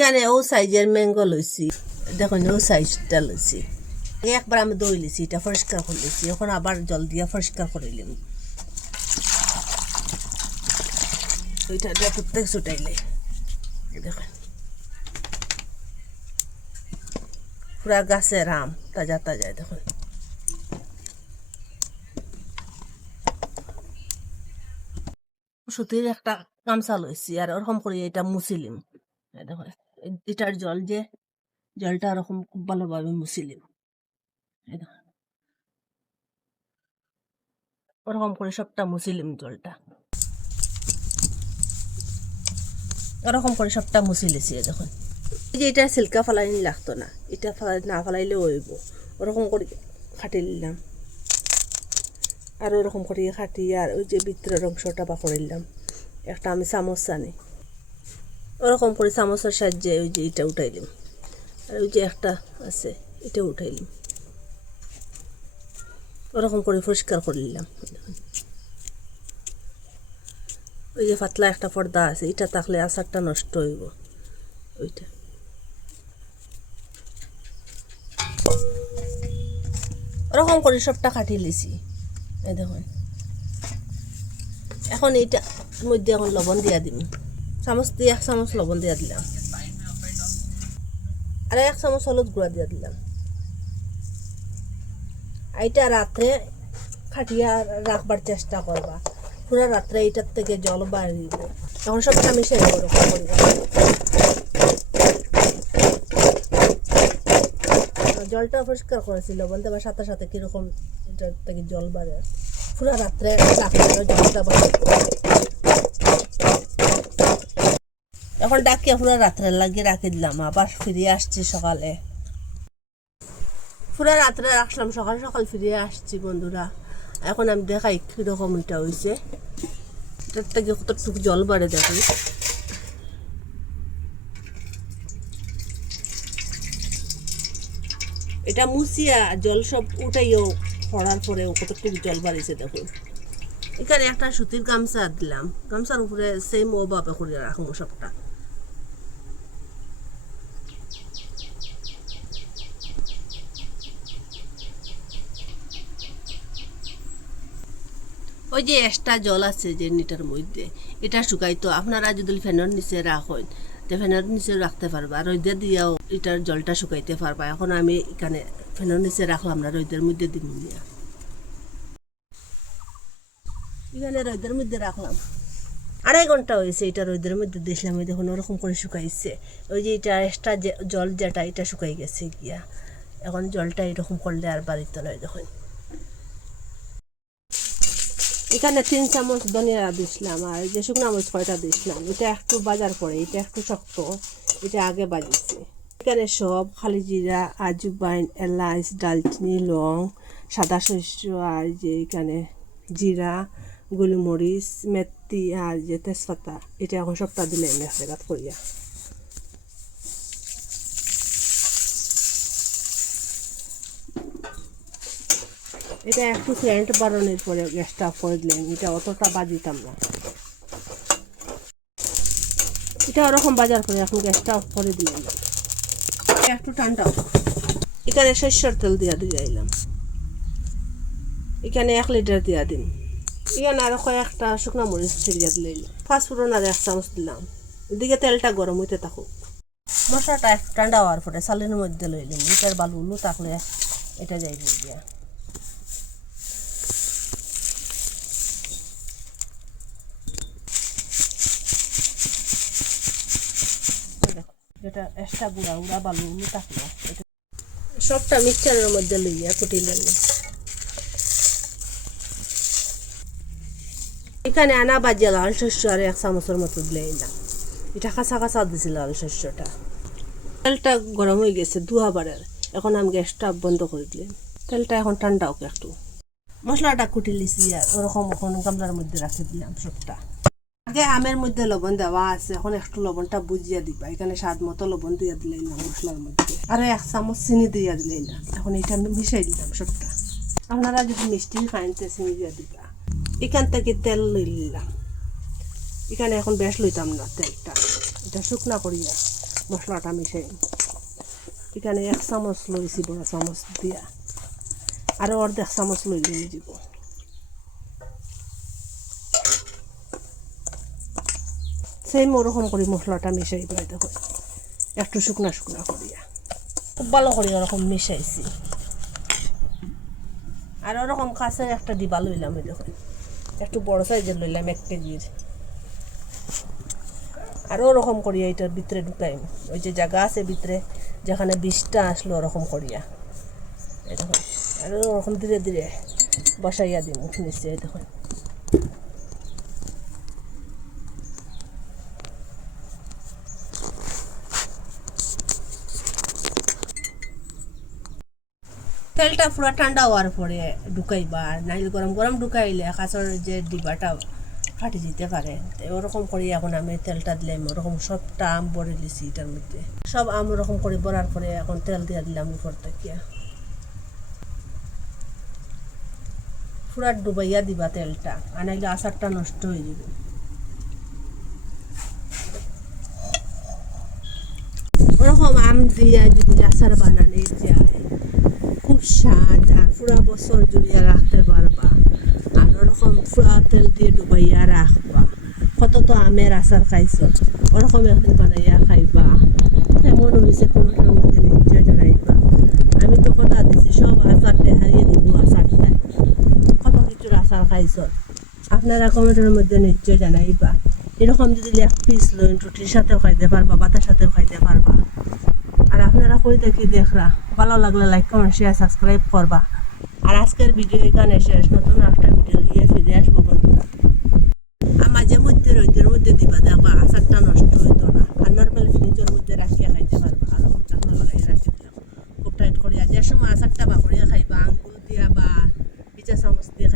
এখানে ও সাইজের ম্যাঙ্গো লইছি, দেখুন ও সাইজটা লইছি। একবার আমি দই লিছি, এটা পরিষ্কার করে লিছি, এখন আবার জল দিয়ে পরিষ্কার করে নিলাম। ওইটা প্রত্যেক ছুটাইলে দেখুন পুরা গাছের আম তাজা তাজা। দেখুন সুতির একটা গামছা লইছি আর ওরকম করে এটা মুছিলিম। দেখুন এটার জল যে জলটা ওরকম খুব ভালোভাবে মুছিলিম। ওরকম করে সবটা মুছিলিম, জলটা ওরকম করে সবটা মুছি লিছি। দেখুন এই যে এটা সিল্কা ফালাইনি লাগতো না, এটা না ফালাইলেও হইব। ওরকম করে খাটি নিলাম আর ওরকম করে খাটি আর ওই যে ভিতরের অংশটা বা করে নিলাম। একটা আমি চামচ আনি, ওরকম করে চামচের সাহায্যে ওই যে এটা উঠাইলাম আর ওই যে একটা আছে এটা উঠাইলাম, ওরকম করে পরিষ্কার করে নিলাম। ওই যে পাতলা একটা পর্দা আছে, এটা থাকলে আচারটা নষ্ট হইব। ওইটা ওরকম করে সবটা কাটিয়ে লিছি। এই দেখুন এখন এইটার মধ্যে এখন লবণ দিয়া দিম, চামচ দিয়ে 1 চামচ লবণ দিয়া দিলাম আর 1 চামচ হলুদ গুঁড়া দিয়া দিলাম। এইটা রাত্রে খাটিয়া রাখবার চেষ্টা করবা, পুরো রাত্রে এইটার থেকে জল বাড়িব। এখন সবটা মিশে ওরকম করবা। জলটা পরিষ্কার করেছি, লবণ দেওয়ার সাথে সাথে কিরকম এটার থেকে জল বাড়ে। পুরো রাত্রে রাখলে জলটা বাড়ে। এখন ডাকিয়া পুরো রাত্রে লাগিয়ে রাখি দিলাম, আবার ফিরে আসছি সকালে। পুরো রাত্রে রাখলাম, সকাল সকাল ফিরে আসছি বন্ধুরা। এখন আমি দেখাই কীরকম এটা হয়েছে, এটার থেকে কতটুকু জল বাড়ে দেখি। এটা মুছিয়া জল সব উঠাইও পড়ার পরেও কতটুকু জল বাড়িয়েছে দেখুন। এখানে একটা সুতির গামছা দিলাম, গামছার উপরে সেম ও বাপে করে রাখবো সবটা। ওই যে এক্সট্রা জল আছে যে নিটার মধ্যে, এটা শুকাইতো। আপনারা যদি ফ্যানের নিচে রাখেন তো ফ্যানের নিচে রাখতে পারবা, রোদে দিয়েও এটার জলটা শুকাইতে পারবা। এখন আমি এখানে ফ্যানের নিচে রাখলাম না, রোদের মধ্যে দিব না, এখানে রোদের মধ্যে রাখলাম। 2.5 ঘন্টা হয়েছে এটা রোদের মধ্যে দিয়েছিলাম। ওই দেখুন ওরকম করে শুকাইছে। ওই যে এটা এক্সট্রা জল যেটা এটা শুকাই গেছে গিয়া। এখন জলটা এরকম করলে আর বাড়িতে নয়। দেখুন এখানে 3 চামচ ধনিয়া দিয়েছিলাম আর যে শুকনো মরিচ কয়টা দিয়েছিলাম। এটা একটু বাজার পরে, এটা একটু শক্ত, এটা আগে বাজিয়েছি। এখানে সব খালি জিরা, আজওয়াইন, এলাচ, দালচিনি, লং, সাদা শস্য আর যে এখানে জিরা, গোলমরিচ, মেথি আর যে তেজপাতা, এটা এখন সবটা দিলে মেঘাত করিয়া। এটা একটু সেন্ট বাড়ানোর পরে গ্যাসটা অফ করে দিলেন, এটা অতটা বাজিতাম না। এটা ওরকম বাজার করে এখন গ্যাসটা অফ করে দিলাম, একটু ঠান্ডা। এখানে সরষের তেল দিয়া দিলাম, এখানে 1 লিটার দিয়া দিন। এখানে আরো কয়েকটা শুকনো মরিচ ছিড়িয়া দিলাম, 5 ফোড়ন আর 1 চামচ দিলাম। এদিকে তেলটা গরম হইতে থাকুক। মশলাটা একটু ঠান্ডা হওয়ার পরে চালের মধ্যে লইলাম, এটার বালু উলু থাকলে এটা যাইব দিয়া। যেটা এক্সট্রা গুঁড়া উড়া বালু উলু থাকলো সবটা মিক্সচারের মধ্যে লইয়া কুটি নিলাম। এখানে আনা বাজিয়া লাল শস্য আর 1 চামচের মতো দিলাম। এটা কাঁচা কাঁচা দিছিল লাল শস্যটা। তেলটা গরম হয়ে গেছে দুয়াবারের। এখন আমি গ্যাসটা বন্ধ করে দিলাম। তেলটা এখন ঠান্ডা হোক একটু। মশলাটা কুটি লিছি আর ওরকম এখন গামলার মধ্যে রাখি দিলাম সবটা। আগে আমের মধ্যে লবণ দেওয়া আছে, এখন একটু লবণটা বুঝিয়ে দিবা। এখানে স্বাদ মতো লবণ দিয়ে দিলাম মশলার মধ্যে, আর 1 চামচ চিনি দিয়ে দিলাম। এখন এটা মিশাই দিলাম সবটা। আপনারা যদি মিষ্টি খাইন তো চিনি দিয়ে দিবা। এখান থেকে তেল লইলাম, এখানে এখন বেশ লইতাম না তেলটা, এটা শুকনা করিয়া মশলাটা মিশাই এখানে 1 চামচ লইছি বড় চামচ দিয়া আর অর্ধেক চামচ লইলে দিব সেম ওরকম করে মশলাটা মিশাই দিই দেখো একটু শুকনা শুকনা করিয়া খুব ভালো করে ওরকম মিশাইছি আর ওরকম কাছে একটা ডিবা লইলাম এই দেখো একটু বড় সাইজের লইলাম 1 কেজির আর ওরকম করিয়া এটার ভিতরে ঢুকাইম ওই যে জায়গা আছে ভিতরে যেখানে বিষটা আসলো ওরকম করিয়া এই দেখো আর ওরকম ধীরে ধীরে বসাইয়া দিই মুখ নিচে এই দেখো তেলটা পুরো ঠান্ডা হওয়ার পরে ঢুকাইবা আর নাইলে গরম গরম ঢুকাইলে কাঁচের যে ডিবাটা ফাটি যেতে পারে ওরকম করে এখন আমি তেলটা দিলাম ওরকম সবটা আম ভরে দিছি এটার মধ্যে সব আম ওরকম করে ভরার পরে এখন তেল দিয়ে দিলাম উপর থেকে পুরা ডুবাইয়া দিবা তেলটা আর নাইলে আচারটা নষ্ট হয়ে যাবে ওরকম আম দিয়ে যদি আচার বানানো যায় খুব স্বাদ আর পুরা বছর জুড়িয়ে রাখতে পারবা আর ওরকম পুরা তেল দিয়ে ডুবাইয়া রাখবা কত তো আমের আচার খাইছ ওরকম একদিন বানাইয়া খাইবা কেমন হয়েছে কমেন্টের মধ্যে নিশ্চয় জানাইবা আমি তো কথা দিছি সব আচার দেখাইয়ে দিব আচারটা কত কিছুর আচার খাইছ আপনারা কমেন্টের মধ্যে নিশ্চয় জানাইবা এরকম যদি 1 পিস লইন রুটির সাথেও খাইতে পারবা ভাতের সাথেও খাইতে পারবা আর আপনারা কই দেখি দেখরা ভালো লাগলে লাইক কমেন্ট শেয়ার সাবস্ক্রাইব করবা আর আজকের ভিডিও এখানে শেষ নতুন একটা ভিডিও নিয়ে ফিরে আসবো বন্ধুরা আর মাঝে মধ্যে রোদের মধ্যে দিবা দেখবা আচারটা নষ্ট হইতো না আর নর্মাল ফ্রিজের মধ্যে রাখিয়া খাইতে পারবা আর ওরকম ঢাকনা লাগাইয়া রাখি খুব টাইট করিয়া যে সময় আচারটা বা করিয়া খাইবা আঙ্গুল দিয়া বা 2 চামচ দিয়ে